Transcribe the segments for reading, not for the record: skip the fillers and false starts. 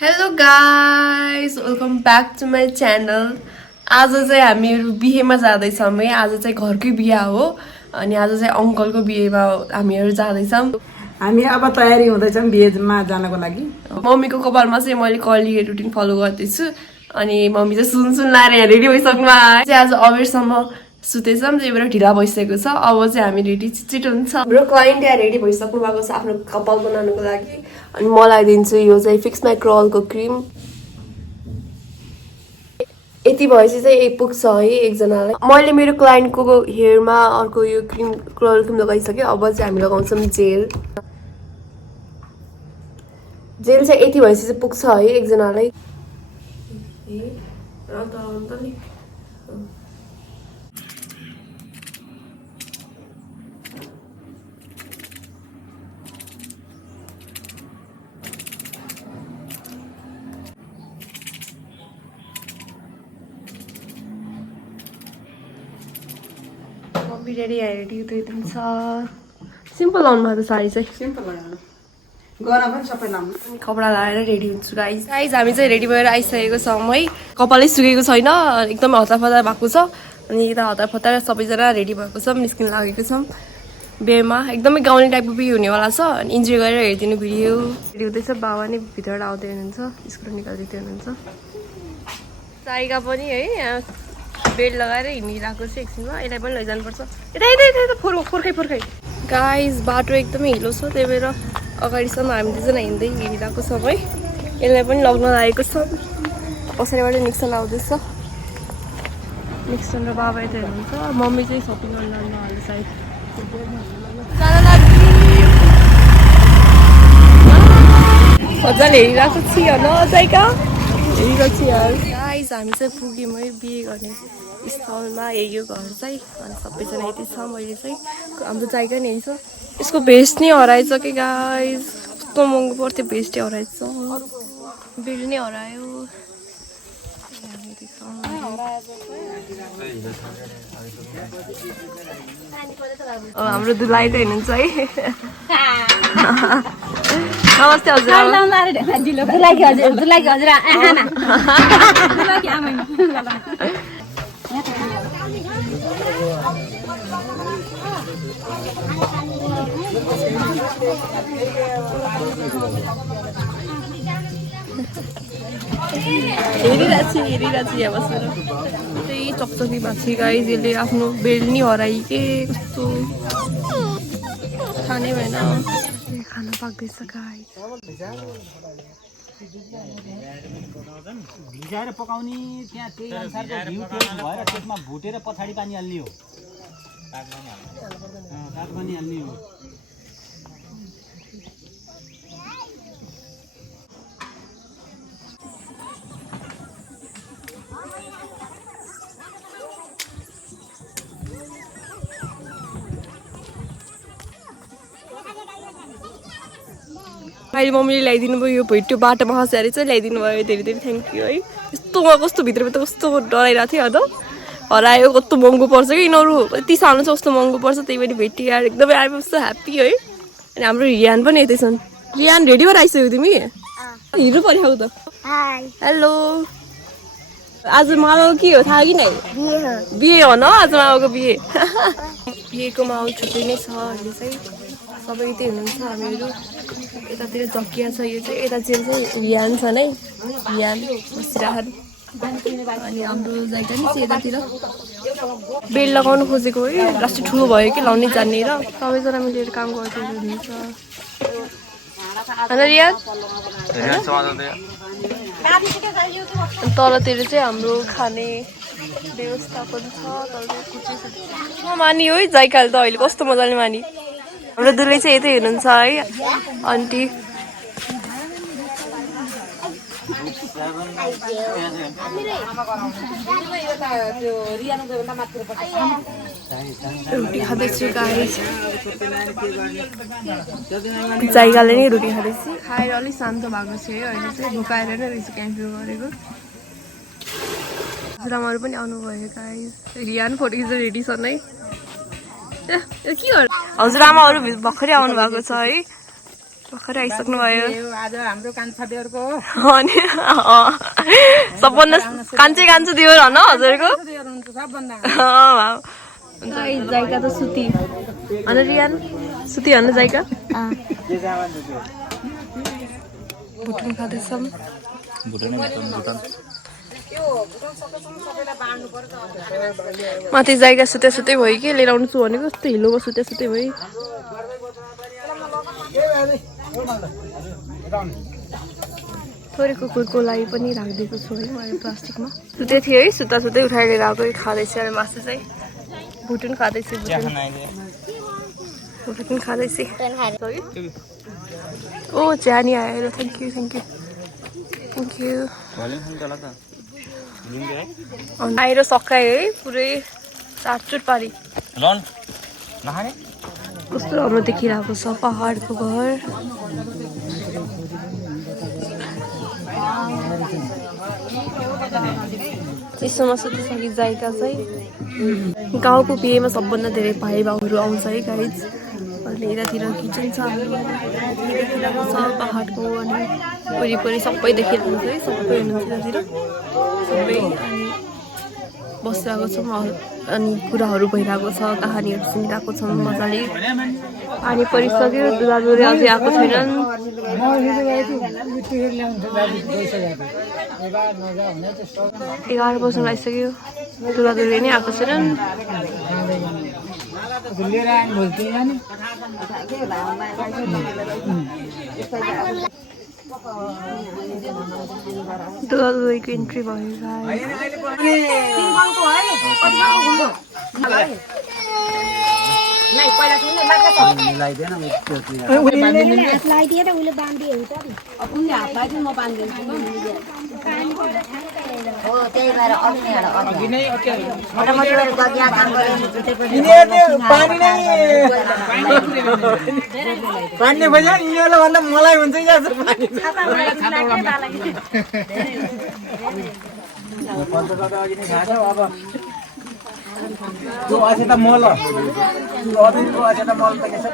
Hello guys, welcome back to my channel. आज चाहिँ हामीहरु बिहेमा जाँदै छौं है। आज चाहिँ घरकै बिहे हो अनि आज चाहिँ अंकलको बिहेमा हामीहरु जाँदै छौं। हामी अब तयारी हुँदैछौं बिहेमा जानको लागि। मम्मीको कपालमा चाहिँ मैले कर्ली हेयर रुटिन फलो गर्दै छु अनि मम्मी चाहिँ सुन लाएर रेडी भइसक्नु भयो। चाहिँ आज अबेरसम्म सुतेछौं त्यही भएर ढिला भइसकेको छ। अब चाहिँ हामी रेडी छिटो हुन्छ। हाम्रो क्लाइन्ट यहाँ रेडी भइसक्नु भएको छ आफ्नो कपाल बनाउनको लागि अनि म लगाइदिन्छु यो चाहिँ फिक्स माई क्रलको क्रिम। यति भएपछि चाहिँ पुग्छ है एकजनालाई। मैले मेरो क्लाइन्टको हेयरमा अर्को यो क्रिम क्रल क्रिम लगाइसकेँ। अब चाहिँ हामी लगाउँछौँ जेल। जेल चाहिँ यति भएपछि चाहिँ पुग्छ है एकजनालाई। मम्मी रेडी रेडी छ। सिम्पल लाउनु भएको साडी चाहिँ सिम्पल लगाउनु गरा पनि सबै लाउनु। कपडा लगाएर रेडी हुन्छु गाइस। गाइस हामी चाहिँ रेडी भएर आइसकेको छौँ है। कपालै सुकेको छैन एकदम हतारपतार भएको छ अनि यता हतारपतार सबैजना रेडी भएको छौँ निस्किन लागेको छौँ बिहेमा। एकदमै गाउने टाइपको बिहे हुनेवाला छ अनि इन्जोय गरेर हेरिदिनु भिडियो। रेडी हुँदैछ बाबा नै भित्रबाट आउँदै हुनुहुन्छ स्कुल निकाल्दै हुनुहुन्छ। साइगा पनि है यहाँ बेल्ट लगाएर हिँडिरहेको छ एकछिनमा। यसलाई पनि लैजानुपर्छ। यता फोर्खै गाइस बाटो एकदमै हिलो छ त्यही भएर अगाडिसम्म हामी दुईजना हिँडिरहेको छौँ है। यसलाई पनि लग्न लागेको छ। पछाडिबाट निक्सन आउँदैछ। निक्सन र बाबा यता हेर्नुहुन्छ। मम्मी चाहिँ सपिङ गर्न जानु अहिले सायद मजाले हेरिरहेको छु होइन जाइका हेरिरहेको छु यार। गाइस हामी चाहिँ पुग्यौँ है बिहे गर्ने स्थलमा। यही हो घर चाहिँ अनि सबैजना यति छ। मैले चाहिँ हाम्रो जाइका नि छ। यसको भेस्ट नै हराएछ कि गाइस। कस्तो महँगो पर्थ्यो भेस्टै हराएछ। बेल नै हरायो। हाम्रो दुलाइ त हुनुहुन्छ है। नमस्ते हजुर। हेरिरहेको छु यहाँ बसेर। त्यही चकचकी भएको छ गाइस। यसले आफ्नो बेल्ट नि हराइ के कस्तो खानै भएन। खाना पाक्दैछ गाइस। भिजाएर पकाउने त्यहाँ त्यही अनुसारको घिउ तेल भएर त्यसमा भुटेर पछाडि पानी हाल्ने हो। तातो पानी हाल्ने हो। अहिले मम्मीले ल्याइदिनु भयो यो भुइँटो बाटोमा खसेर चाहिँ ल्याइदिनु भयो। धेरै धेरै थ्याङ्क यू है। यस्तोमा कस्तो भित्रभित्र कस्तो डराइरहेको थियो होइन। हरायो कस्तो महँगो पर्छ कि यिनीहरू यति सानो छ कस्तो महँगो पर्छ। त्यही पनि भेटिएर एकदमै आइ कस्तो ह्याप्पी है। अनि हाम्रो रियान पनि यतै छन्। रियान रेडी भएर आइसक्यो तिमी? हिरो परिखाऊ त। हेलो आज मामाको के हो थाहा कि नै? बिहे हो न आज मामाको बिहे। बिहेको माहौल छुट्टै नै छ अहिले चाहिँ। सबै यतै हुनुहुन्छ हामीहरू। यतातिर जकिया छ यो चाहिँ। यता चाहिँ रियान छ नै। रियान बसिरहन अनि हाम्रो जाइका नि चाहिँ यतातिर बेल्ट लगाउनु खोजेको है। लास्ट ठुलो भयो कि लाउनै जान्ने र सबैजना मिलेर काम गर्दै हुनुहुन्छ होइन रियान? तलतिर चाहिँ हाम्रो खाने व्यवस्थापन छ। मानी हो है जाइकाले त अहिले कस्तो मजाले मानी। हाम्रो दुलै चाहिँ यतै हुनुहुन्छ है आन्टी। रोटी खाँदैछु गाइस। जाइकाले नै रोटी खाँदैछु। खाएर अलिक शान्त भएको छु है अहिले चाहिँ। भोकाएर नै रहेछु क्यान्सल गरेको। हजुरआमाहरू पनि आउनुभयो गाइस। रियान फोटो खिच्न रेडी छन् है। के हो हजुरआमाहरू भर्खरै आउनु भएको छ है। भर्खरै आइसक्नुभयो आज हाम्रो कान्छा देवरको अनि सबभन्दा कान्छे दियोर होइन हजुरको सबभन्दा जाइका त सुती होइन रियान सुती होइन जाइका भुटन खाँदैछौँ माथि जाइका सुते भयो कि लिएर आउनु छु भनेको कस्तो हिलोमा सुते भयो थोरै कुकुरको लागि पनि राखिदिएको छु है मैले प्लास्टिकमा सुते थियो है सुत्दै उठाएर लिएर आएको खाँदैछ अरे मासु चाहिँ भुटुन खाँदैछु भुटुन खाँदैछु ओ चिया नि आयो थ्याङ्क यू आएर सकायो है पुरै चाटचुट पारी कस्तो राम्रो देखिरहेको छ पहाडको घर चिसोमा सुतिसकि जाएका चाहिँ गाउँको बिहेमा सबभन्दा धेरै भाइ भाउहरू आउँछ है गाइज अनि यतातिर किचन छ देखिरहेको छ पहाडको अनि वरिपरि सबै देखिरहेको छ है सबै हुनुहुन्छ यतातिर सबै अनि बसिरहेको छौँ अनि कुराहरू भइरहेको छ कहानीहरू सुनिरहेको छौँ मजाले पानी परिसक्यो दुधादुरी अझै आएको छैनन् 11 बज्न लागिसक्यो दुधादुरी नै आएको छैनन् दुधादुरीको इन्ट्री भयो पानी बजा यिनीहरुले भन्दा मलाई हुन्छ जस्तो यो अछेता मल यो अदिनको अछेता मल त के छ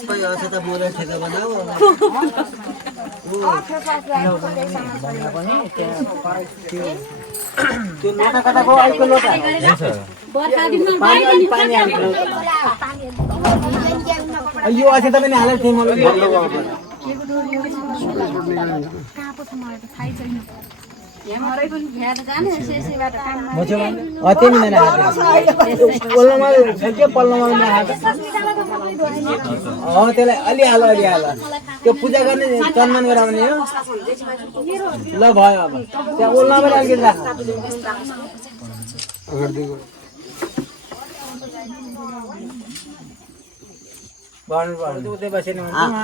सबै अछेता मल ठेका बनाऊ त्यो लोटा कताको अर्को लोटा बर्खा दिनमा पानी यो अछेता पनि हाले थिए मल त्यसलाई अलि हाल त्यो पूजा गर्ने चन्दन गराउने हो ल भयो अब त्यहाँ ओल्मा पनि अलिकति राख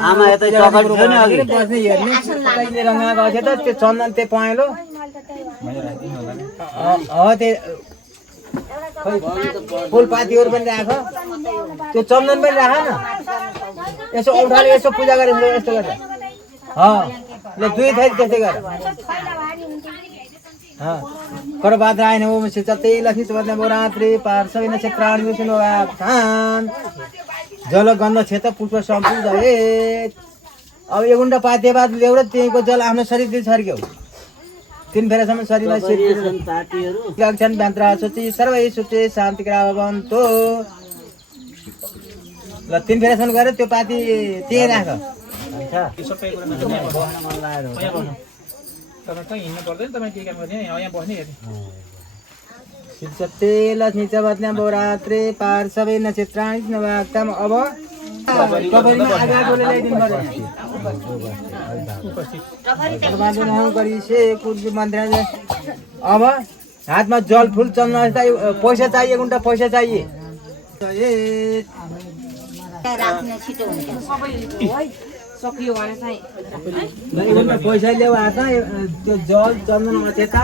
आमा यता बस्ने हेर्ने रङ्गा गएको थियो त त्यो चन्दन त्यो पहेँलो फुलपातीहरू पनि राख त्यो चन्दन पनि राख न यसो औँठाले यसो पूजा गरेर यस्तो गरेर ल 2 थाइक त्यस्तै गर कर बात आएन वो मुझसे चते लखी सुबह बोरात्रि पार सबै नक्षत्राण विष्णु वाक्छान जल गन्ध क्षेत्र पुष्प सम्पूर्ण है अब एक गुण्डा पाते बाद ल्याउर त्यहीको जल आफ्नो शरीरतिर छर्क्यौ 3 फेरासम्म शरीरमा लक्षण व्यन्त्रा सोची सर्वै सुचे शान्ति भवन्तु ल 3 फेरासम्म गरे त्यो पाती त्यही राख सबै कुरा बस्न मन लागेर हो तपाईँ हिँड्नु पर्दैन तपाईँ के काम गर्ने यहाँ बस्ने शिवसत्ते लक्ष्मी च बद्न्या बोरात्रे पार सबै नक्षत्राणि नवाक्तम अब तपाईँले आगा बोले ल्याइदिनु पर्यो अब हातमा जल फुल चल्न पैसा चाहिए गुण्टा पैसा चाहिए पैसा ल्याऊ हातमा त्यो जल चन्दन अक्षता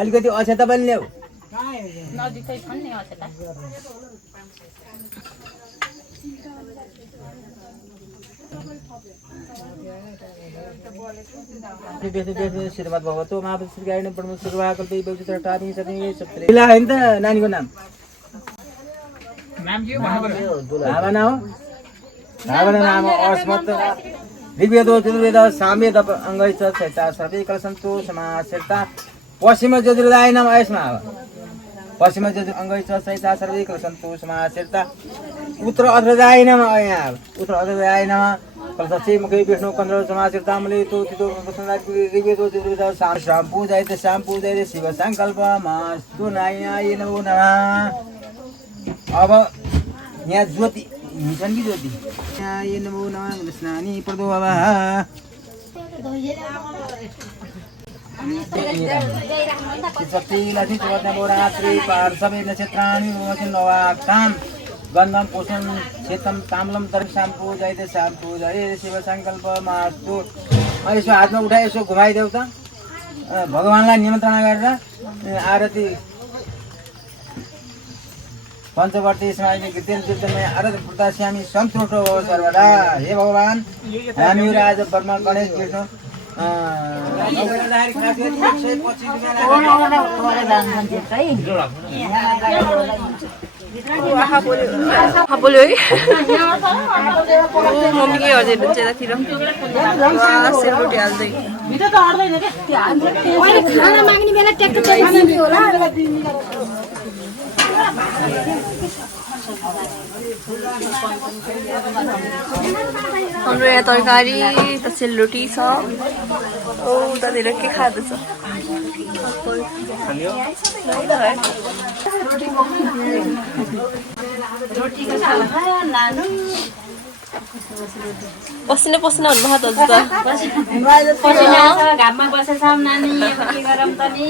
अलिकति अक्षता पनि ल्याऊ श्रीमद् भगवतो महापुरुषाय परमेश्वर नानीको नाम भावना हो भावना नाम अस्मत् ऋग्वेद यजुर्वेद सामवेद अङ्गै च चैता सर्वे कलसन्तु समासेता पश्चिम यजुर्वेदाय नाम यसमा अब पश्चिम यजुर् अङ्गै च चैता सर्वे कलसन्तु समासेता उत्तर अध्रदाय नाम यहाँ उत्तर अध्रदाय नाम कलसचे मुखे विष्णु कन्द्र समासेता मले तो तितो ऋग्वेद यजुर्वेद शाम पूजायते शिव संकल्प मास्तु नारायणाय नमो नमः। अब यहाँ ज्योति हिँड्छन् कि ज्योति नारायणाय नमो नमः स्नानी पर्दो बाबा शक्ति लक्ष्मी नवरात्रि पार सबै नक्षत्राणि नवाक्षाम गन्धम पोषण क्षेत्रम ताम्लम तर शाम्पू जयते शाम्पू जय शिव संकल्प मास्तु। यसो हातमा उठाए यसो घुमाइदेऊ त भगवानलाई निमन्त्रणा गरेर आरती पंचवर्ती समाजले कीर्तन कीर्तनमय आरत प्रतास्यामी सन्तुष्ट हो सर्वदा। हे भगवान हामीहरू आज ब्रह्मा गणेश विष्णु बोल्यो है मम्मी के हजुर हुन्छ यतातिर सेलरोटी हाल्दै खाना माग्ने बेला ट्याक्टर चलाउने होला। हाम्रो यहाँ तरकारी त सेलरोटी छ उतातिर के खाँदैछ पसिना पसिना हुनुभयो त घाममा बसेछ नानी के गरम त नि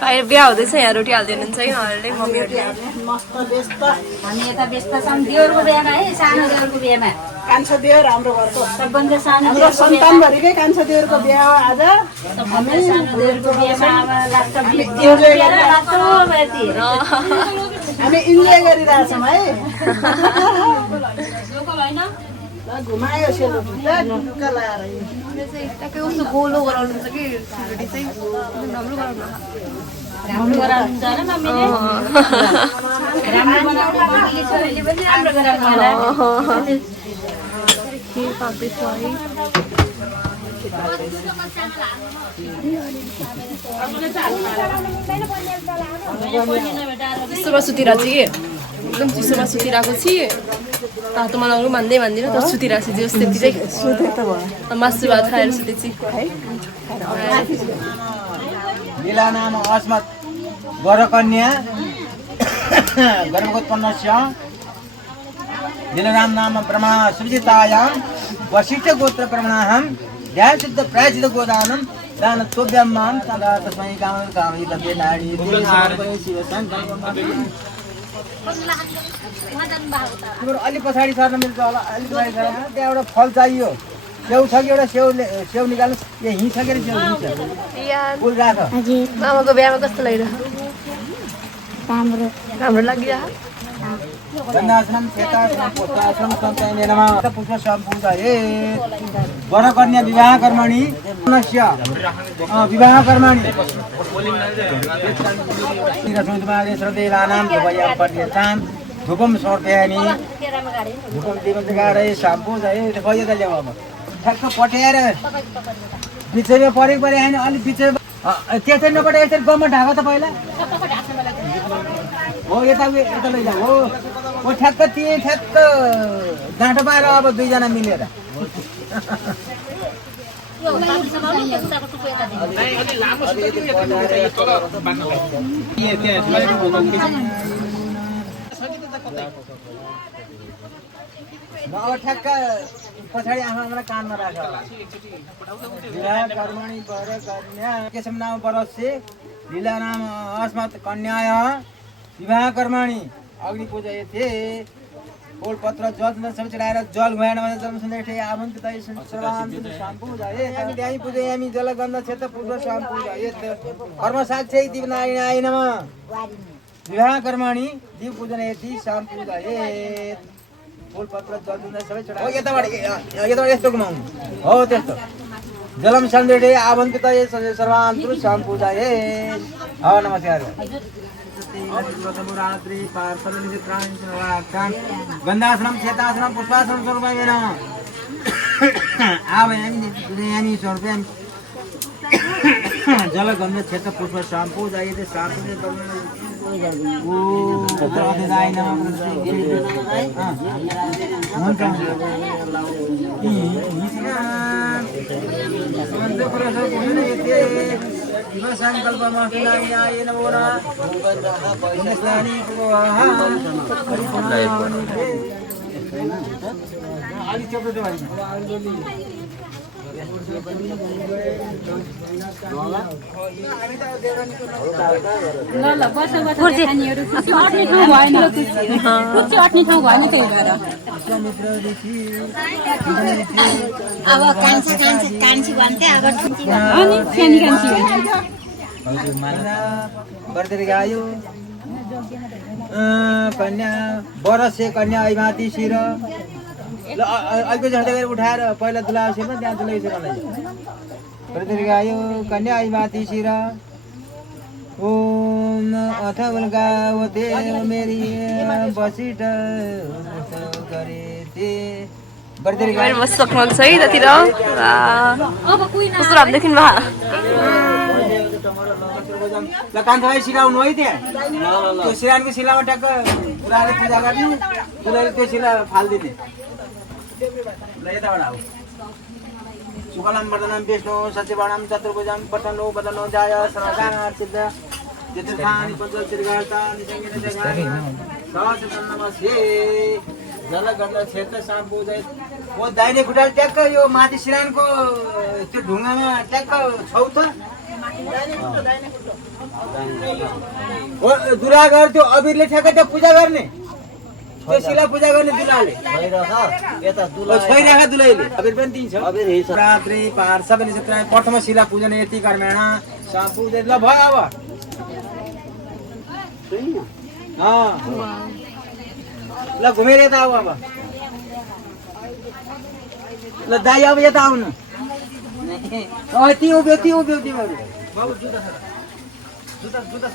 बाहिर बिहा हुँदैछ यहाँ रोटी हालिदिनु हुन्छ है उहाँहरूले मम्मीहरूले हामी यता व्यस्त छौँ देउरको बिहामा है सानो देउरको बिहामा कान्छो देवर हाम्रो घरको सबभन्दा सानो हाम्रो सन्तानभरिकै कान्छो देवरको बिहा हो आज। सबभन्दा सानो देउरको बिहामा अब लाग्छ देउरको बिहा लाग्छ माथि हामी इन्जोय गरिरहेछौँ है। घुमायो सेलरोटी ढुक्का लाएर ट्याक्कै कस्तो गोलो गराउनुहुन्छ कि सेलरोटी चाहिँ राम्रो गराउनु राम्रो गराउनुहुन्छ होइन मम्मीले राम्रो बनाउने छोरीले पनि राम्रो गराउनु होला। के पाक्दैछ है चिसोमा सुतिरहेको छु कि एकदम चिसोमा सुतिरहेको छि तातोमा लगाउनु भन्दै भन्दिनँ तर सुतिरहेको छु जस्तो त्यतिकै मासु भात खाएर सुतेछु है। लीला नाम अस्मत् वरकन्या गर्भोत्पन्नस्य लीलाराम नाम ब्रह्मा सृजितायां वशिष्ठ गोत्र प्रमाणहं ध्यानसिद्ध प्रायसिद्ध गोदानं दान तोभ्यं मां तदा तस्मै कामं कामयि तद्वे नाडी देवी शिव संकल्प तिम्रो अलि पछाडि सर्न मिल्छ होला अलि पछाडि सर्न त्यहाँ एउटा फल चाहियो सेउ छ कि एउटा सेउ निकाल्नु यो हिँड्छ के अरे सेउ हिँड्छ फुल राख मामाको बिहामा कस्तो लागिरहेको राम्रो लागिरहेको गन्धाश्रम क्षेत्राश्रम पुष्पाश्रम सञ्चयने नमः पुष्प सम्पूजये वरकन्या विवाह कर्मणि विवाह कर्मणि श्रद्धेलानां धुपयपट्यतां धूपं समर्पयामि धूपं दीपंगारे सम्पूजये खै त ल्याऊ अब ठ्याक्क पट्याएर बिचैमा परेको परे हैन अलि बिचैमा त्यसै नपटे यसरी गममा ढाको त पहिला हो यता लैजाऊ हो ठ्याक्क ठ्याक्क डाँटो पाएर अब दुईजना मिलेर अब ठ्याक्क पछाडि आफूलाई कानमा राख विवाह कर्मणि वर कन्या केशव नाम वरस्य लीला नाम अस्मत् कन्याय विवाह कर्मणि अग्नि पूजयते फूल पत्र जल सब चढाएर जल घुमाएन भने जल सुन्दर आमन्त्रित सम्पूजये त्यही पूजयामि जल गन्ध क्षेत्र पूर्व सम्पूजयेत् कर्म साक्षी दिवनारायणाय नमः विवाह कर्मणि दिव पूजनयति सम्पूजयेत् फूल पत्र जल सुन्दर सबै चढाएर यताबाट यस्तो घुमाउनु हो त्यस्तो जलम सन्देशे आमन्त्रित सर्वान्तु सम्पूजयेत्। नमस्कार रात्रि पार्सवि चित्राणि गन्धासनं श्वेतासनं पुष्पासनं स्वरूपेण आवायामि स्वरूपेण जलगन्ध क्षेत्र पुष्प शाम्पू जाइए शाम्पू ल ल बस बस खानीहरु चट्नी ठाउँ भएन चट्नी ठाउँ भएन त्यही भएर अब कान्छी भन्थे अब अनि सानी कान्छी बर्दरिगायो कन्या बरसे कन्या ऐमाती शिर ल अल्पे झट्टै गरी उठाएर पहिला दुला शिरमा त्यहाँ दुलै शिरलाई बर्दरिगायो कन्या ऐमाती शिर ओम अथवलगावते मेरी बसिट गरेते बर्दरिगायो मेरो मस्त सक्नु छ है त्यतिर अब कुइन कस्तो राम्रो देखिनु भा ल कान्छालाई सिलाउनु है त्यहाँ त्यो सिरानको सिलामा ट्याक्क दुलाले पूजा गर्ने दुलाले त्यो सिला फालिदिने ल यताबाट आऊ शुभलम वर्धनम विष्णु सचिवाणम चतुर्भुजम पठनो बदनो जाय सर्वकारण सिद्ध जतिर्थानि पञ्चश्रीगातानि संगीत जगानि सहस्र नमस्ते जलगन्ध क्षेत्र शाम्पू जय ओ दाहिने खुट्टाले ट्याक्क यो माथि सिरानको त्यो ढुङ्गामा ट्याक्क छौ त ओ दुला गर त्यो अबिरले ठ्याक्क त्यो पूजा गर्ने त्यो शिला पूजा गर्ने दुलाले छोइराख दुलैले अबिर पनि दिन्छ रात्रि पार सबैले चित्र प्रथम शिला पूजन यति कर्मेण शाम्पू ल भयो अब ल घुमेर यता आऊ अब ल दाइ अब यता आउनु ती उभ्यो बाबु जुत्ता जुत्ता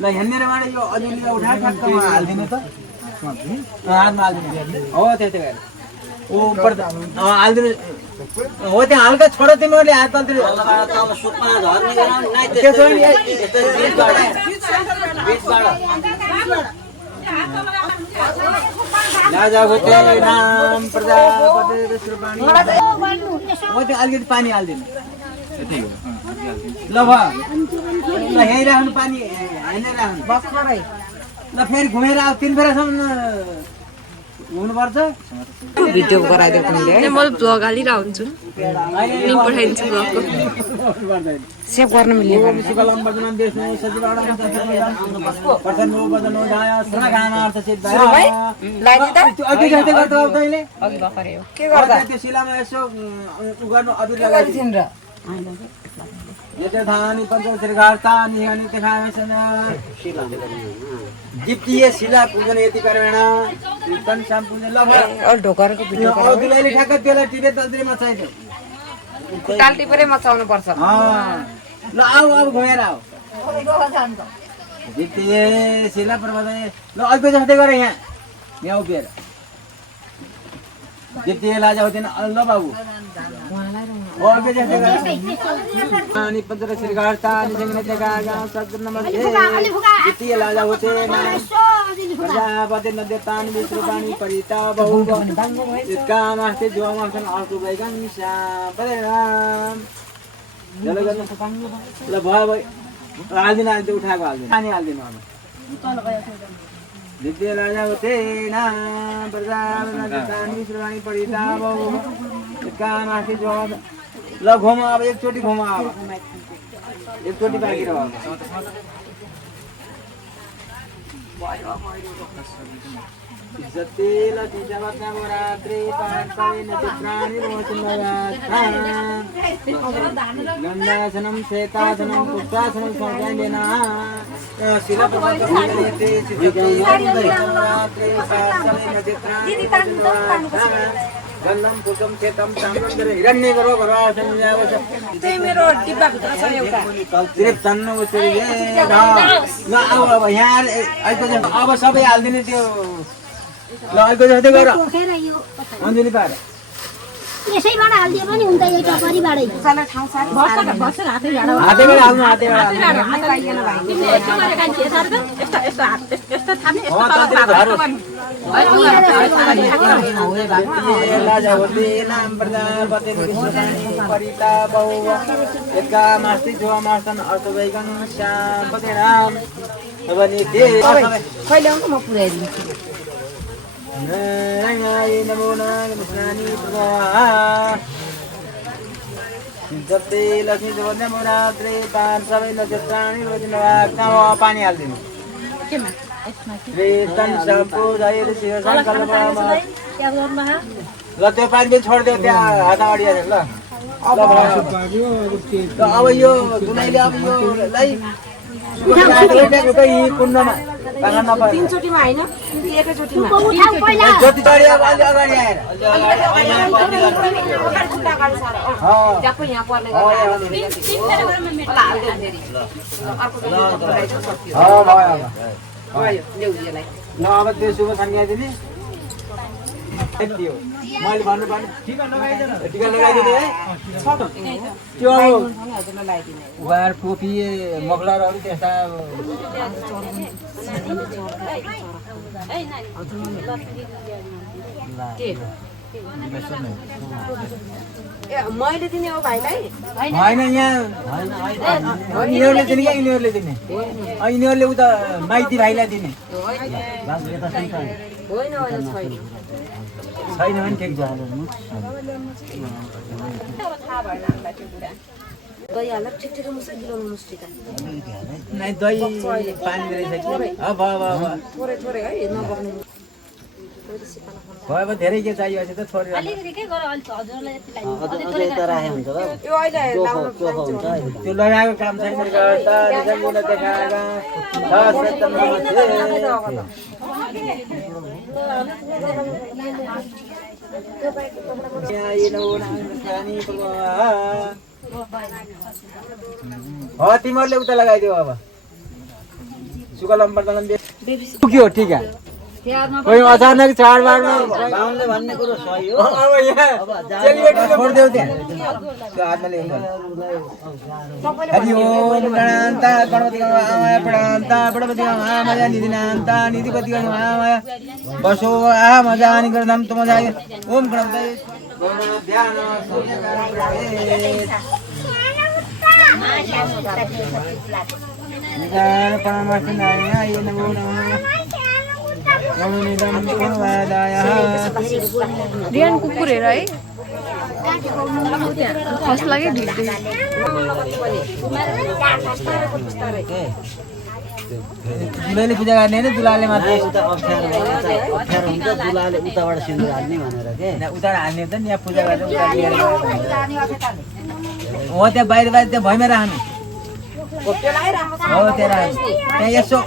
ल हेर्नेबाट यो अलिअलि उठाएर ठ्याक्कमा हालिदिनु त हातमा हालिदिनु हो त्यति गएर ओ हालिदिनु हो त्यहाँ हल्का छोड तिमीहरूले हात तलतिर अलिकति पानी हालिदिनु ल भयो ल यहीँ पानी हालिराख्नु ल फेरि घुमेर अब 3 फेरासम्म हुनुपर्छ भिडियो गराइदियो तिमीले म ब्लग हालिरहेको हुन्छु लिङ्क पठाइदिन्छु ब्लगको सेभ गर्न मिल्ने के गर्दा त्यो शिलामा यसो उ गर्नु अबिर लगाइदिनु र यतधानि पञ्चश्रीगातानि अनि देखायसन द्वितीय शिला पूजन यति कर्मेण कीर्तन सम्पूर्ण ल और ढोकरको भिडियो गराउ दुलैले ठ्याक्क त्यसलाई टिपे तन्त्रमा मचाइदियो खुट्टाल टिपेरै मचाउनु पर्छ ल आऊ अब घुमेर आऊ द्वितीय शिला प्रबन्धन ल अल्पे जस्तै गरे यहाँ उभिएर द्वितीय लाजा हुँदैन ल बाबु अल्पे जस्तै गरे अनि पञ्चश्रीगातानि जगन्नाथ सद्गुरु नमस्ते द्वितीय लाजा होते प्रजापति नद्यतानि विश्रुतानि परिता बहु कामास्ते जोमासन आसु भइगन शापरेराम जलगन्ध ल भयो हाल्दिन उठाएको हाल्दिन पानी हाल्दिनु अब द्वितीय राजा होते न प्रजापति नद्यतानि विश्रुतानि परिता बहु कामास्ते जो ल घुम अब एकचोटि घुम अब एकचोटि बाँकी रह जतिल तिजवत नवरात्रि पार्सवेन चित्राणि गन्धासनं श्वेतासनं पुष्पासनं सौजन्येन शिलाप्रबन्धते गन्धम पुष्पम सेतम ताम्रम गरेर हिरण्यगर्भ गरासन न्यावस त्यही मेरो डिब्बाभित्र छ एउटा त्रिप तन्नु उतरी ए ल अब यहाँ अहिले अब सबै हाल्दिने त्यो ल अहिले जस्तै गर पोखेर यो अञ्जली पार यसैबाट हालिदिए पनि हुन्छ यो टपरीबाटै हातैबाट हाल्नु हातैबाट कहिले आउँछ म पुऱ्याइदिन्छु नमो नारायणी जति लक्ष्मी जोड्ने मुरात्रे पाँच सबै नक्षत्राणी पानी हालिदिनु ल त्यो पानी चाहिँ छोडिदियो त्यहाँ हात अगाडि ल अब यो दुलैले अब यो कुण्डमा तीनचोटिमा होइन एकैचोटिमा जति चढी अब अलि अगाडि आएर ल अब त्यो शुभ सन्ध्या दिने मैले भन्नु पर्ने टिका लगाइदिने है त्यो उहाँहरू टोपी मफलरहरू त्यस्ता मैले दिने हो भाइलाई होइन यहाँ यिनीहरूले दिने क्या यिनीहरूले दिने यिनीहरूले उता माइती भाइलाई दिने छैन भने ठिक छ नै दही पानी रहेछ कि अब भयो धेरै के चाहियो त छोरी त्यो लगाएको काम छैन तिमीहरूले उता लगाइदियो अब सुकलम्बर पुग्यो ठिक कोही अचानक चाडबाडमा भन्ने कुरो सही हो छोडिदेऊ त्यहाँ त्यो हातमा ल्याउँछ हरि ओम गणान्ता गणपति गणान्ता गणपति महामाया निधिनान्ता निधिपति महामाया बसो आ मजानी गर्दम त मजा आयो ओम गणपति ध्यान रियान कुकुर हेर है खस लाग्यो दुलैले पूजा गर्ने होइन दुलाले मात्रै अप्ठ्यारो हुन्छ दुलाले उताबाट सिन्दुर हाल्ने भनेर के उता हाल्ने त नि यहाँ पूजा गरेर हो त्यहाँ बाहिर बाहिर त्यहाँ भैमा राख्नु हो त्यहाँ राख्नु त्यहाँ यसो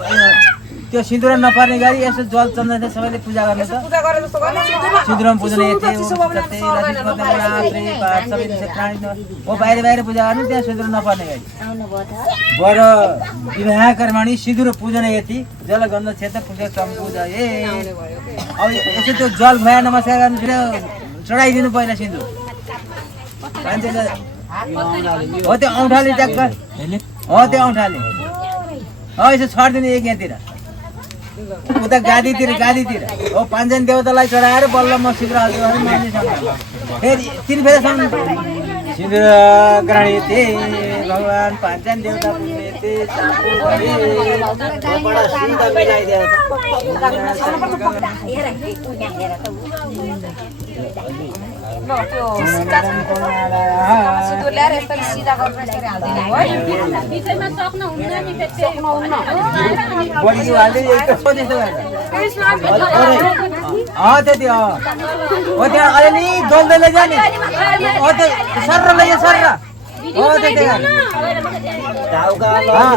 त्यो सिन्दुर नपर्ने गरी यसो जल चन्दन सबैले पूजा गर्ने त सिन्दुरमा पूजन हो बाहिर बाहिर पूजा गर्नु त्यहाँ सिन्दुर नपर्ने गरी बर विवाह कर्मणि सिन्दुर पूजन यति जल गन्ध क्षेत्र पूजा सम्पूजा ए अब यसो त्यो जल भया नमस्कार गर्नु चढाइदिनु पहिला सिन्दुर मान्छेले हो त्यो औँठाले ट्याक्क हो त्यो औँठाले हो यसो छरिदिनु एक यहाँतिर उता गाडीतिर हो पाँचजना देवतालाई चढाएर बल्ल म शीघ्र फेरि तिन फेरिसम्म सिन्दुर ग्रहणीते भगवान पाँचजना देवता पुण्यते त्यति हो त्यहाँ अलिअलि डल्दै जाने सर्र लैजा सर्र हो त्यति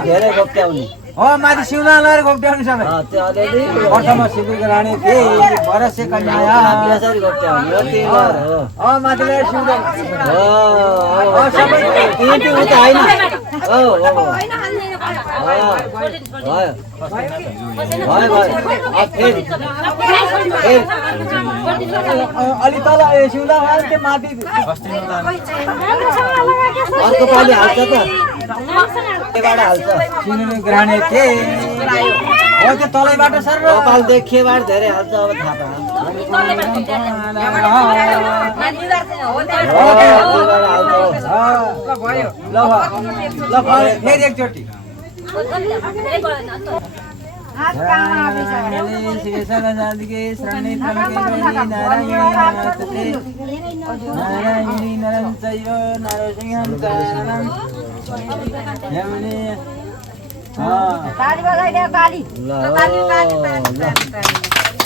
धेरै गप्त्याउने माथि सिउना लगाएर घोप्ट्याउने सबै त्यो अलिअलि अठमा सिन्दुरको रानी थिए बरसे कन्या यसरी घोप्ट्याउने हो त्यही भएर हो माथि लगाएर सिउना सबै त्यो उता होइन अलि तल सिउना लगाएर त्यो माथि अर्को पालि हाल्छ त त्यहीबाट हाल्छ सिन्दुरको रानी थिए हो त्यो तलैबाट सर कपाल देखिएबाट धेरै हाल्छ अब थाहा पाएन फेरि एकचोटि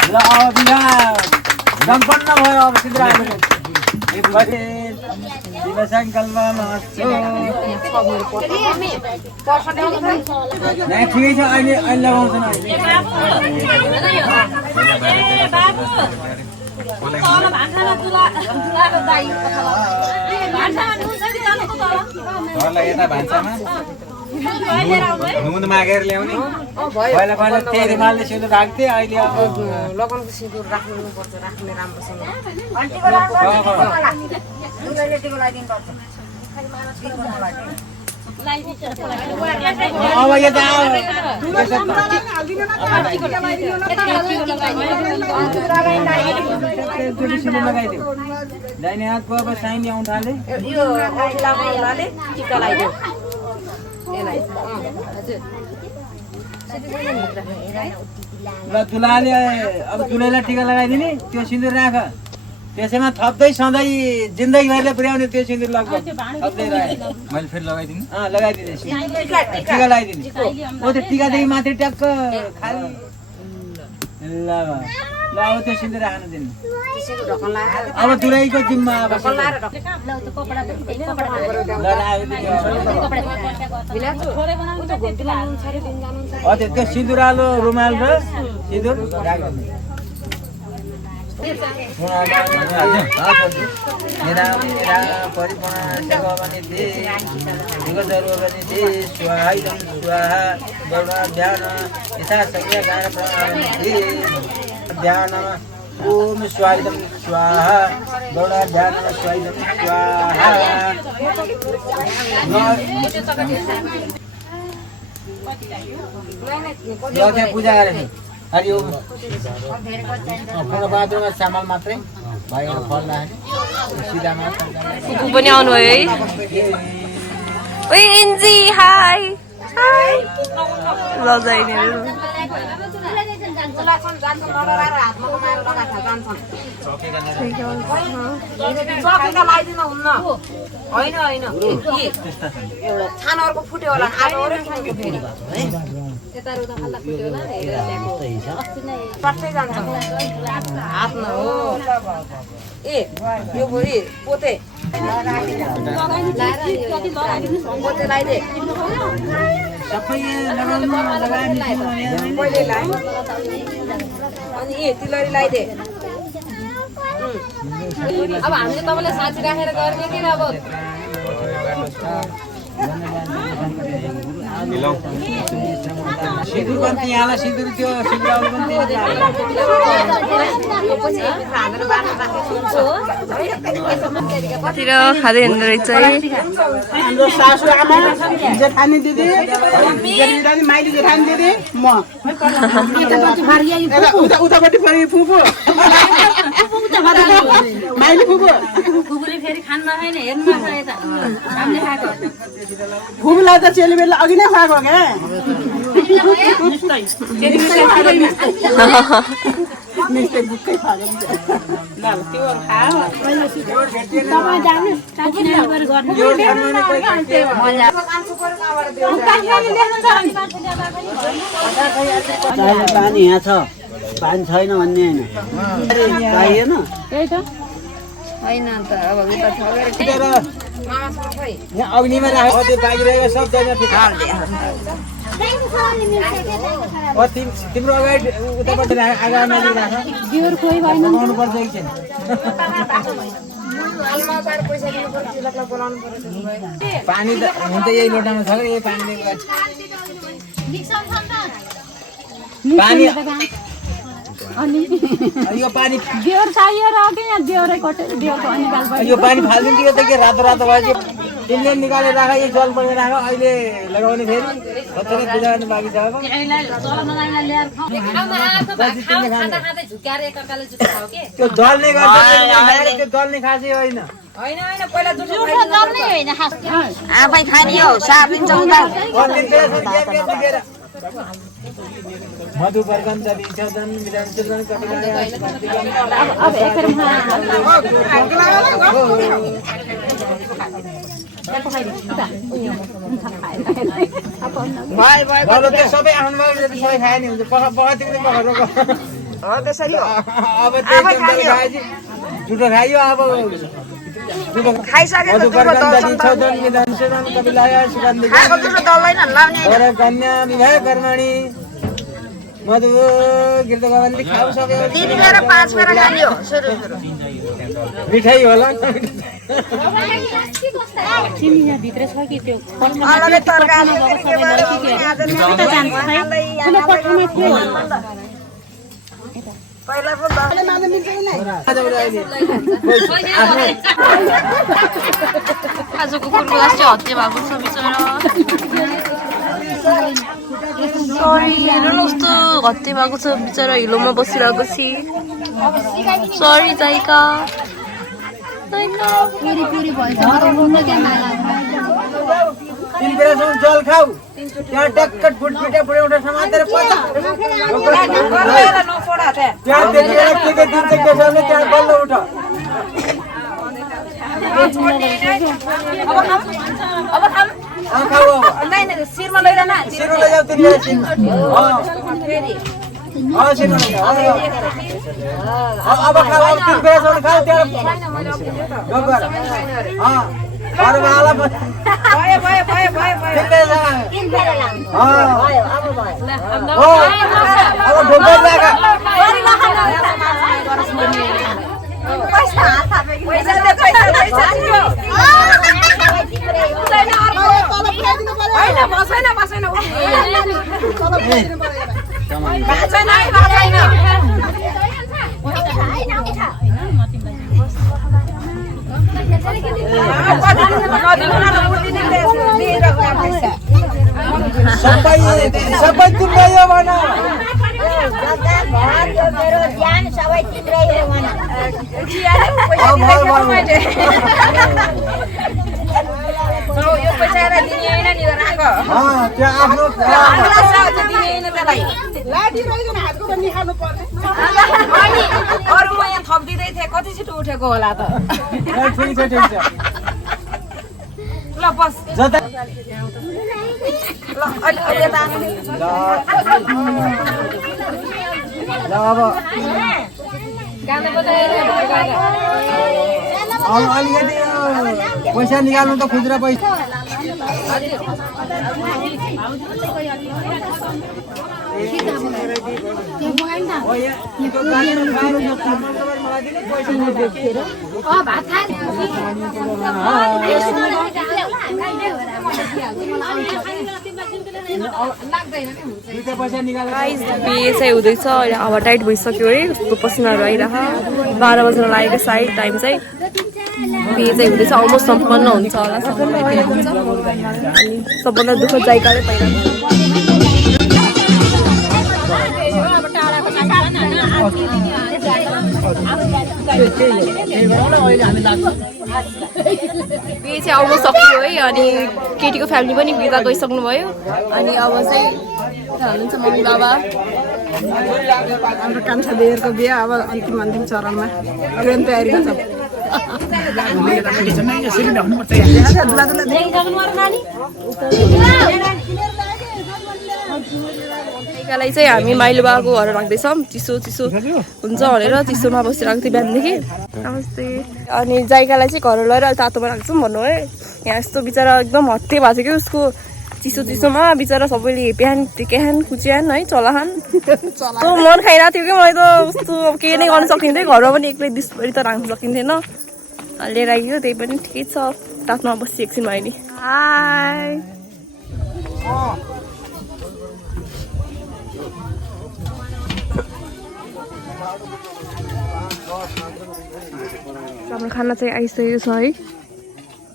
ल अब बिहा सम्पन्न भयो अब सिद्धिराको शिव सङ्कल्पमा महोत्सव ठिकै छ अहिले लगाउँछ यता भान्सामा नुन मागेर ल्याउने पहिला पहिला त्यही रुमालले सिन्दुर राख्थे अहिले अब लगनको सिन्दुर राख्नुपर्छ राख्ने राम्रोसँग अब यता लगाइदियो दाहिने हातको अब साइनी आउनु थाले टिका लगाइदियो ल दुलाले अब दुलैलाई टिका लगाइदिने त्यो सिन्दुर राख त्यसैमा थप्दै सधैँ जिन्दगीभरले पुर्याउने त्यो सिन्दुर लगभग थप्दै मैले फेरि लगाइदिनु लगाइदिने टिका लगाइदिने ओ त्यो टिकादेखि माथि ट्याक्क खाली ल ल अब त्यो सिन्दुर राख्नु दिनु अब दुलैको जिम्मा अब त्यो सिन्दुरालो रुमाल र सिन्दुर ओम स्वाइदम स्वाहा गौडा ध्यान स्वाइदम स्वाहा लगे पूजा गरे हरि ओम पूर्णबादमा चामल मात्रै भयो फल लाने सिधामा कुकु पनि आउनु भयो है ओइ इन्जी हाई हाई लजाइने होइन होइन छानहरुको फुट्यो होला आलुहरु किनेको फेरि पट्टै जान्छ हातमा हो ए यो भोरी पोते पोते लगाइदे सबै लगाउने पहिले लाइ अनि ए तिलहरी लगाइदे अब हामीले तपाईले साथी राखेर गर्ने कि अब सिन्दुर पनि यहाँलाई सिन्दुर त्यो सिन्दुराउनु पनि कतिर खाँदै हिँड्दो रहेछ है हाम्रो सासु आमा जेठानी दिदी जेठानी माइली जेठानी दिदी म उतापट्टि परि फुपू माइली फुपू फुपूले फेरि खान नखाएन हेर्नु नखाए यता हामीले खाएको फुपूलाई त चेली बेला अघि नै खुवाएको क्या मिस्टे बुक्कै खुवाएको ल त्यो खाओ तपाईँ जानुहोस् पानी यहाँ छ पानी छैन भन्ने होइन चाहिएन त्यही त होइन त अब उता छ अग्निमा राखेको त्यो बाँकी रहेको सब तिम्रो अगाडि उताबाट आगा नजिक राख बिहोर कोही भएन पकाउनु पर्छ एकछिन पानी त हुन त यही लोटामा छ यही पानीले पानी अनि यो पानी बिहोर चाहियो र के यहाँ बिहोरै कटेर बिहोरको निकाल भयो यो पानी फालिदिन्थ्यो त के रातो रातो भयो तिमीले निकालेर राख यो जल पनि राख अहिले लगाउने फेरि कतिले पूजा गर्ने बाँकी छ त्यो जल्ने गर्छ त्यो जल्ने खासै होइन आफै खाने हो सार दिन्छ उता मधु वर्गन दली छदन विधानसदन कपिलाय अब एकरमा भाइ भाइ त्यो सबै आउनुभयो जति सबै खाए नि हुन्छ पका तिमीले पकाएको हो त्यसरी हो अब त्यही खाएपछि जुठो खाइयो अब खाइसकेको मधु वर्गन दली छदन विधानसदन कपिलाय सुगन्धि खाएको दुःख दल्दैन लाउने वर कन्या विवाह कर्मणि मधु गिर्द गवनले खाउ सक्यो दिदी मेरो 5 फेरा खालियो सुरु मिठाई होला चिनी यहाँ भित्र छ कि त्यो अलगै तरकारी के भयो पहिला पो आजको कुकुरको चाहिँ हत्या भएको छ बिचरा हेर्नु कस्तो हत्या भएको छ बिचरा हिलोमा बसिरहेको छि सरी जाइका पुरी पुरी भएछ घुम्न क्या माला 3 बेलासम्म जल खाऊ त्यहाँ टक्कट फुट पिटा पुर्याउँदा समातेर पचा त्यहाँ त्यतिखेर के दिन्छ के छ भने त्यहाँ बल्ल उठ खाऊ शिरमा लैजान सिरो लैजाऊ तिनीहरू सिरमा सिरमा अब खाऊ 3 बेलासम्म खाऊ त्यहाँ डोगर अरे वाला भयो तीन फेरा लाउनु हो अब डोगर लगा सबै तिम्रो यो भन मेरो ज्ञान सबै तिम्रै हो भन यो पैसा दिने हैन नि राख त्यो आफ्नो लाठी रहेछन् हातको त निखार्नु पर्ने अरु म यहाँ थप्दिदै थिए कति छिटो उठेको होला त ठिक छ ल बस जता ल अहिले त ल अब अलिकति पैसा निकाल्नु त खुजुरा पैसा भात गाइस बिहे चाहिँ हुँदैछ अहिले हावा टाइट भइसक्यो है उसको पसिनाहरू आइरह 12 बज्न लागेको सायद टाइम चाहिँ बिहे चाहिँ हुँदैछ अलमोस्ट सम्पन्न हुन्छ होला अनि सबभन्दा दुःख जाइकाले पाइरहेको बिहे चाहिँ अलमोस्ट सक्यो है अनि केटीको फ्यामिली पनि बिदा गइसक्नु भयो अनि अब चाहिँ हुनुहुन्छ मम्मी बाबा हाम्रो कान्छा बेहेरको बिहा अब अन्तिम चरणमा अगाडि तयारीमा छ लाई चाहिँ हामी माइलो बाबाको घर राख्दैछौँ चिसो चिसो हुन्छ भनेर चिसोमा बसिरहेको थियो बिहानदेखि नमस्ते अनि जाइकालाई चाहिँ घर लगेर अहिले तातोमा राख्छौँ भन्नु है यहाँ यस्तो बिचरा एकदम हत्ते भएको थियो कि उसको चिसो चिसोमा बिचरा सबैले केहान कुच्यान है चलाहान त्यो मन खाइरहेको थियो कि मलाई त कस्तो केही नै गर्न सकिन्थ्यो घरमा पनि एक्लै दिसभरि त राख्न सकिन्थेन लिएर आइयो त्यही पनि ठिकै छ टास्मा बसी एकछिन भयो नि हाई हाम्रो खाना चाहिँ आइसकेको छ है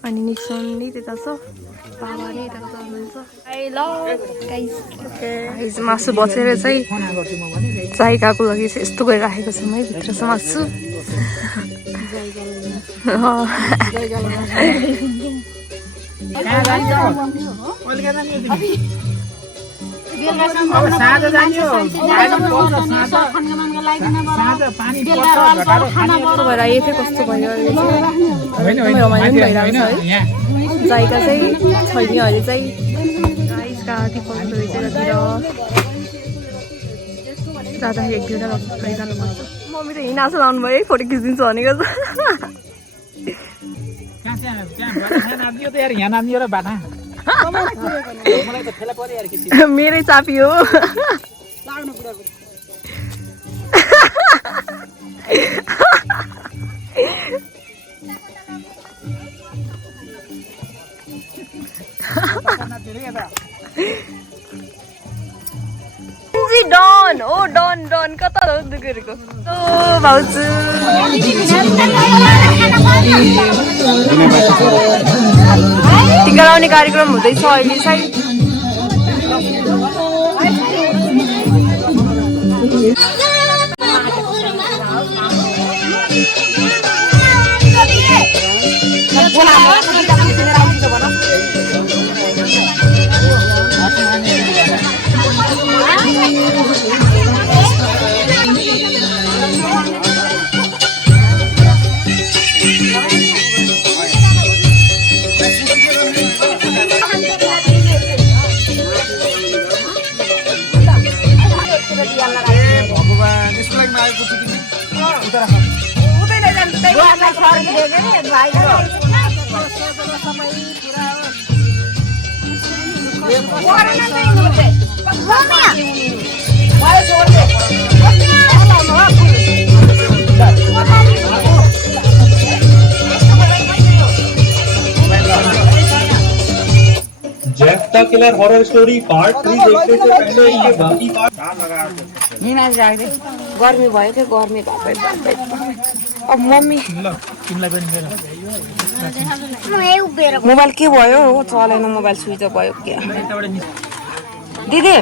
अनि निक्सन नै त्यता छ बाबाले यता हुनुहुन्छ मासु बसेर चाहिँ जाइकाको लागि चाहिँ यस्तो गरिराखेको छौँ है भित्र छ मासु कस्तो भयो रमाइलो पनि भइरहेको छ है जाइका चाहिँ छैन अहिले चाहिँ गाइसका दिपहरू यतातिर जाँदाखेरि एक दुईवटा लैजानुपर्छ मम्मी त हिँडासो लाउनु भयो है फोटो खिचिदिन्छु भनेको छ मेरै चापी हो डन ओ डन डन कता हो दुखेको ओ भाउजू टिका लाउने कार्यक्रम हुँदैछ अहिले चाहिँ जेफ्टा किलर हॉरर स्टोरी पार्ट 3 देखने से पहले ये बाकी पार्ट गर्मी भयो थियो गर्मी भएको अब मम्मी मोबाइल के भयो हो चलेन मोबाइल स्विच अफ भयो क्या दिदी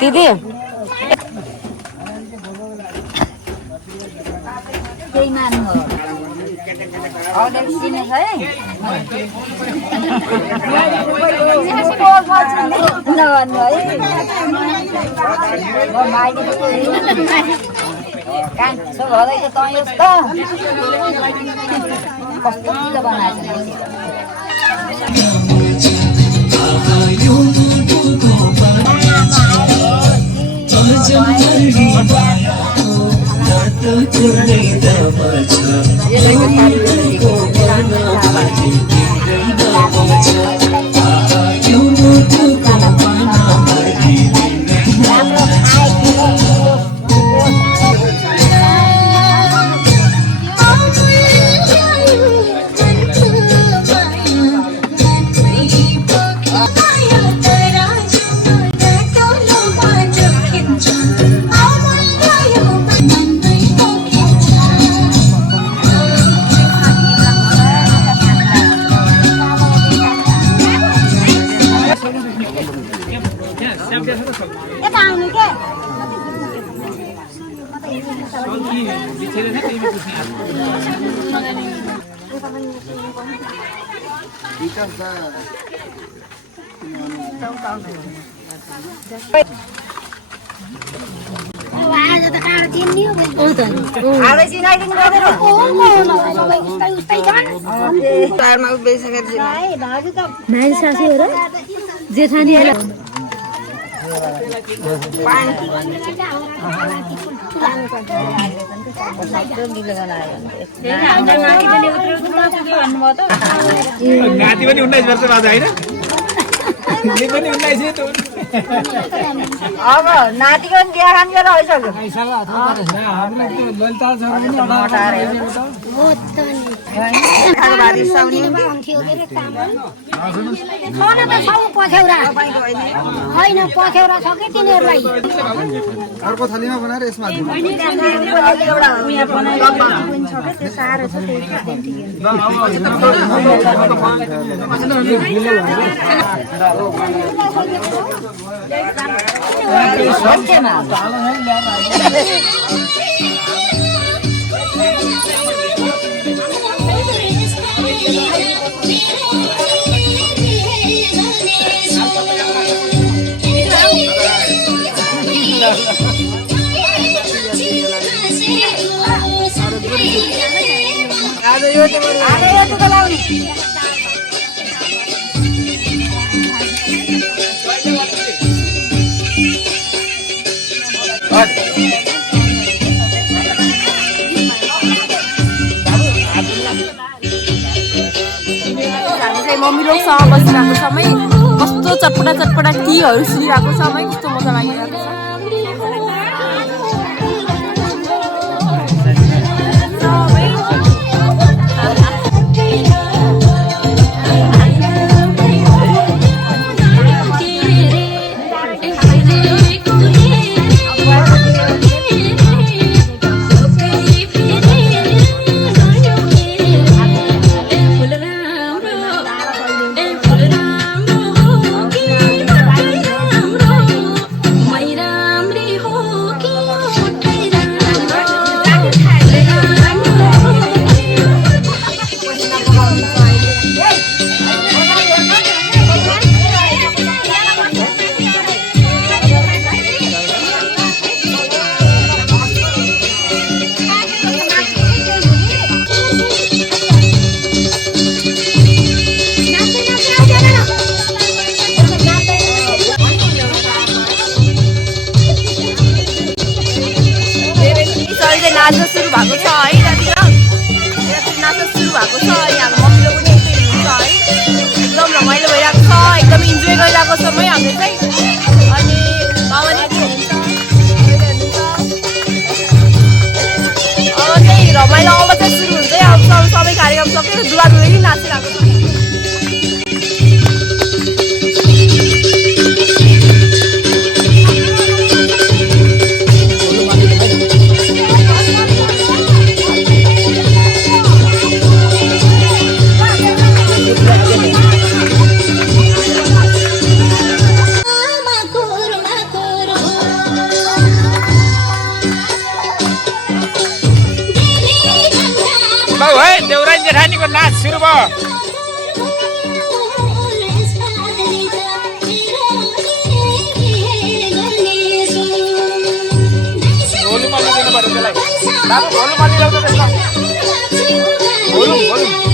दिदी केही मान्नु हो कस्तो किलो बनाएछ जेठानी नाति पनि 19 वर्ष बाजा हैन अब नातिको नि बिहा खान गरेर आइसक्यो हुन्थ्यो के अरे काम खाना त छ पछ्यौरा होइन पछ्यौरा छ कि तिनीहरूलाई अर्को थालीमा बनाएर यसमा एउटा उहाँ बनाएको पनि छ के त्यो साह्रो छ आज यो त लाउने मम्मी लोगसँग बसिरहेको समय कस्तो चटपटा चटपटा टीहरू सुनिरहेको समय कस्तो मजा लागिरहेको छ नाच्न सुरु भएको छ है यतातिर नाच्न सुरु भएको छ अनि हाम्रो मम्मीले पनि यस्तै हुनुहुन्छ है एकदम रमाइलो भइरहेको छ एकदम इन्जोय गरिरहेको छौँ है हामीले चाहिँ अनि बाबाले हुनुहुन्छ अब चाहिँ रमाइलो अब चाहिँ सुरु हुन्छ अब सबै कार्यक्रम सबै दुवादुवै नाचिरहेको छ देउरानी जेठानीको नाच सुरु भयो भोलुमाली दिनु पर्यो त्यसलाई बाबु भोलुमाली ल्याउँछ त्यसमा भोलुम भोलुम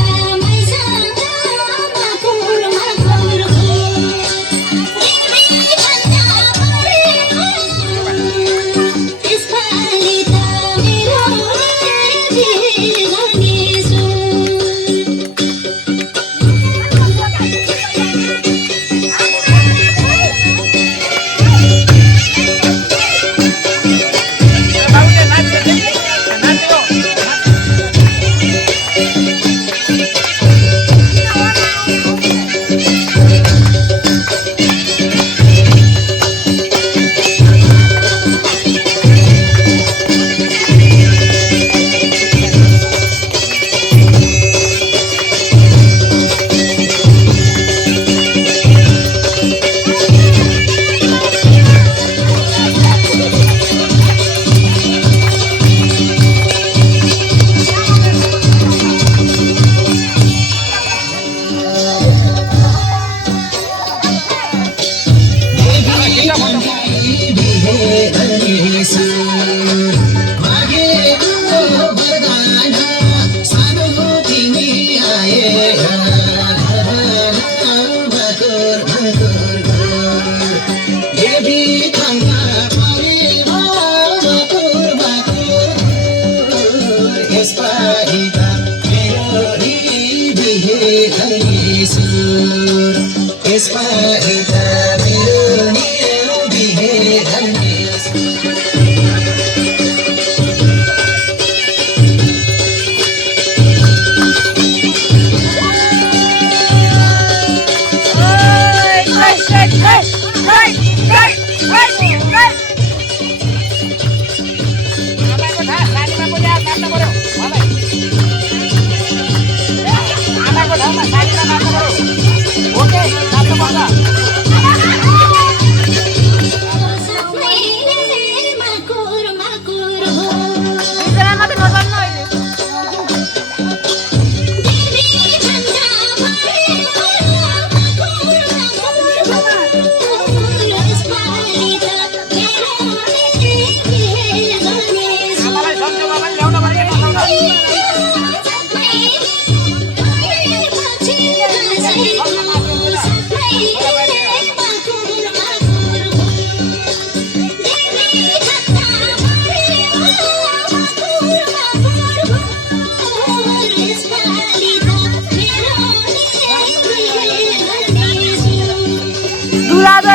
It's my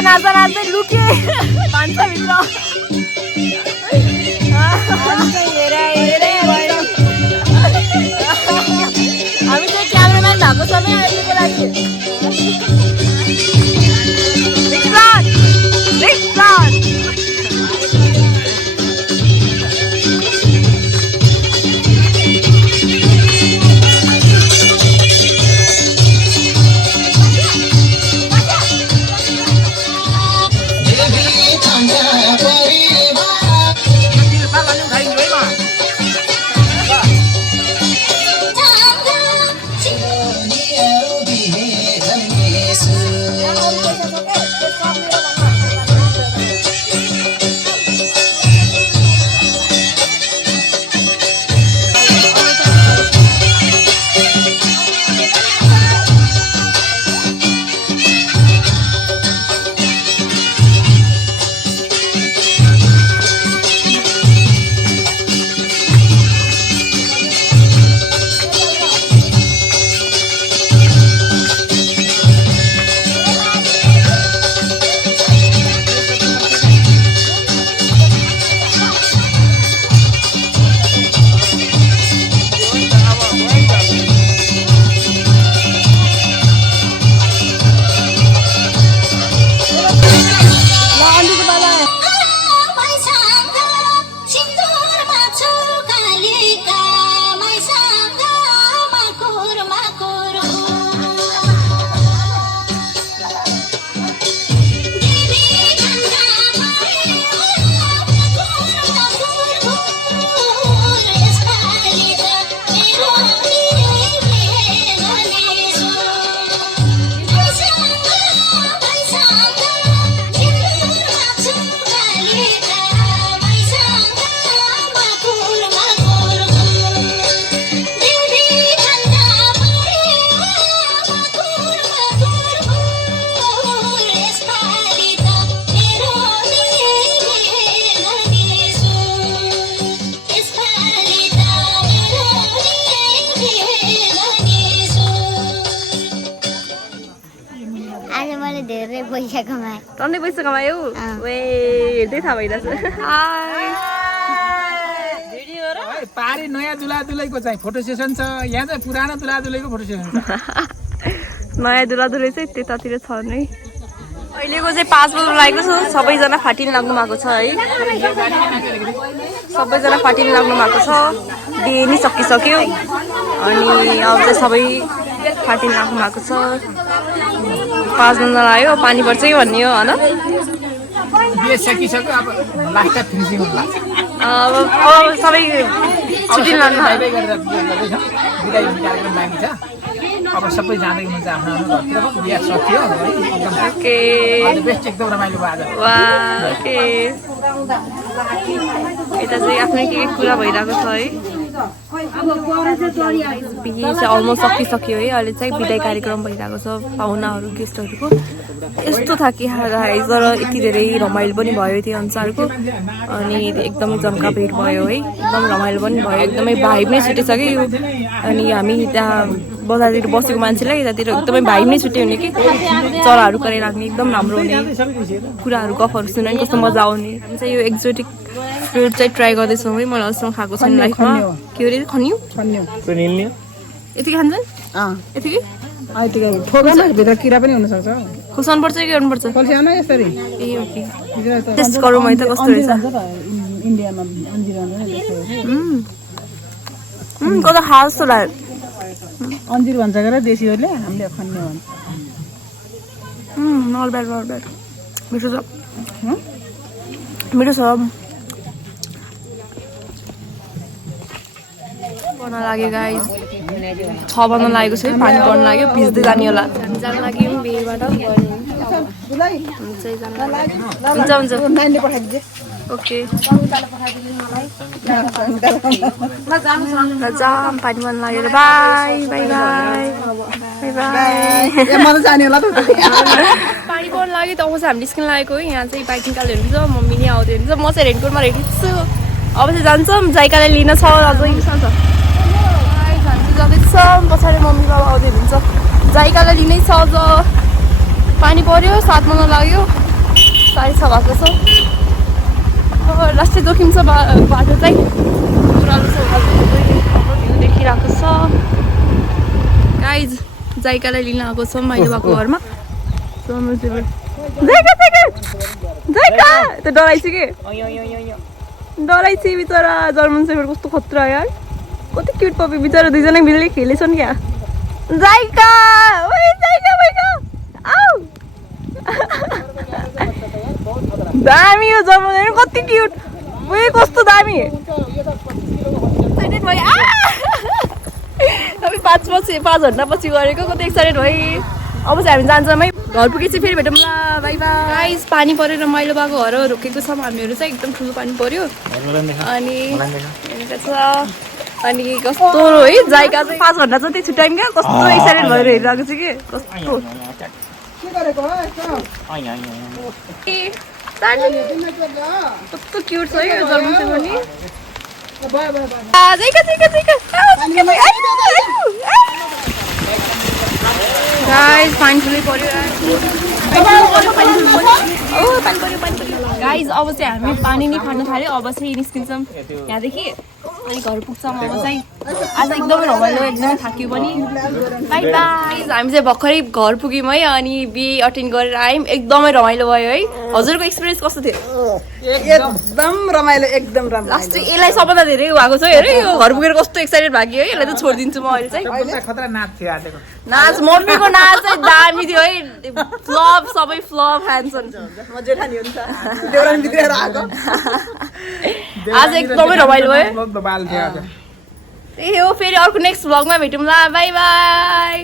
नाच्दा नाच्दै लुके भान्साभित्र हामी चाहिँ क्यामेराम्यान भएको समय अहिलेको लागि टन्नै पैसा कमायो वे हेर्दै थाहा भइरहेछ पारी नयाँ दुला दुलैको चाहिँ फोटो सेसन छ यहाँ चाहिँ पुरानो दुला दुलैको फोटो सेसन छ नयाँ दुला दुलै चाहिँ त्यतातिर छ नै अहिलेको चाहिँ 5 बज्न लागेको छ सबैजना फाटिन लाग्नु भएको छ है सबैजना फाटिन लाग्नु भएको छ डे नि सकिसक्यो अनि अब चाहिँ सबै फाटिन लाग्नु भएको छ 5 बज्न लाग्यो पानी पर्छ कि भन्ने हो हैन बिहे सकिसक्यो अब लास्ट फिनिसिङ हुन्छ अब सबै छुट्टी लाग्नु बिदाई हुने कार्यक्रम बाँकी छ अब सबै जाँदै हुनुहुन्छ आफ्नो आफ्नो घरतिर बिहा सकियो ओके बेस्ट एकदम रमाइलो भयो आज वाह ओके यता चाहिँ आफ्नै के कुरा भइरहेको छ है बिहे चाहिँ अलमोस्ट सकिसक्यो है अहिले चाहिँ बिदाई कार्यक्रम भइरहेको छ पाहुनाहरू गेस्टहरूको यस्तो थाकी तर यति धेरै रमाइलो पनि भयो त्यो अनुसारको अनि एकदमै जम्का भेट भयो है एकदम रमाइलो पनि भयो एकदमै भाइब नै छुटेछ कि यो अनि हामी त्यहाँ बजारतिर बसेको मान्छेलाई यतातिर एकदमै भाइब नै छुट्यो हुने कि चराहरू कराइराख्ने एकदम राम्रो हुने कुराहरू गफहरू सुन्ने कस्तो मजा आउने हामी चाहिँ यो एक्जोटिक फ्रुट चाहिँ ट्राई गर्दैछौँ है मैले अहिलेसम्म खाएको छैन लाइफमा के अरे खन्यु यति खान्छन् यतिकै भित्र किरा पनि हुन सक्छ खुसाउनुपर्छ कि गर्नुपर्छ कल्सियामा यसरी ए ओके टेस्ट गरौँ है त कस्तो रहेछ इन्डियामा अन्जिर कता खा जस्तो लाग्यो अन्जिर भन्छ गएर देशीहरूले हामीले खन्ने भन्छ नट ब्याड मिठो छ मिठो छ बन्न लाग्यो गाइस 6 बज्न लागेको छ पानी पर्न लाग्यो भिज्दै जाने होला जान लाग्यो बेबाट हुन्छ ओके जाम पानी पर्न लाग्यो बाई बाई बाई पानी पर्न लाग्यो त अब चाहिँ हामी निस्किन लागेको है यहाँ चाहिँ बाइक निकालेर हुन्छ मम्मी नै आउँदै हुन्छ म चाहिँ रेनकोटमा रेडी छु अब चाहिँ जान्छौँ जाइकालाई लिन छ अझै जाँदैछ पछाडि मम्मी बाबा आउँदै हुन्छ जाइकालाई लिनै छ अझ पानी पर्यो 7 बज्न लाग्यो 6:30 भएको छ। लास्टै जोखिम छ बाटो चाहिँ उरालो छ भ्यू देखिरहेको छ। गाइज जाइकालाई लिन आएको छौँ मैले भएको घरमा। जाइका त्यो डराइछु के डराइछु बिचरा। जर्मन सेफर्ड कस्तो खतरा यार, कति क्युट पपी बिचरा। दुईजना मिलेर खेलेछन् क्या। जाइका आऊ दामी हो जर्मन सेफर्ड, कति क्युट। उयो कस्तो दामी। हामी 5 घन्टापछि गरेको, कति एक्साइटेड भएँ। अब चाहिँ हामी जान्छौँ है, घर पुगेपछि फेरि भेटौँ ल। By by. गाइस पानी परेर मैलो भएको घर रोकेको छौँ हामीहरू चाहिँ। एकदम ठुलो पानी पर्यो अनि अनि कस्तो है जाइका चाहिँ 5 घन्टा जति छुट्याइन् क्या। कस्तो एक्साइटेड भएर हेरिरहेको छु कि कस्तो कस्तो क्युट छ है यो जर्मन सेफर्ड नि। गाइस पानी ठुलै पर्यो गाइस। अब चाहिँ हामी पानी नै खान थाल्यो। अब चाहिँ निस्किन्छौँ यहाँदेखि अनि घर पुग्छौँ। अब चाहिँ आज एकदमै रमाइलो, एकदमै थाक्यो पनि। By by. हामी चाहिँ भर्खरै घर पुग्यौँ है अनि बिहे अटेन्ड गरेर आयौँ। एकदमै रमाइलो भयो है। हजुरको एक्सपिरियन्स कस्तो थियो? एकदम रमाइलो, एकदम रमाइलो। लास्ट यसलाई सबभन्दा धेरै भएको छ हेर, यो घर पुगेर कस्तो एक्साइटेड भएको है। यसलाई त छोडिदिन्छु म अहिले चाहिँ। खतरा नाच थियो आजको। नाच मम्मीको नाच चाहिँ दामी थियो है। फ्लप सबै फ्लप ह्यान्डसन म जेठानी हुन्छ देउरानी भित्र आएको। आज एकदमै रमाइलो भयो। बाल थियो आज। त्यही हो, फेरि अर्को नेक्स्ट भ्लगमा भेटौँ ल। By by.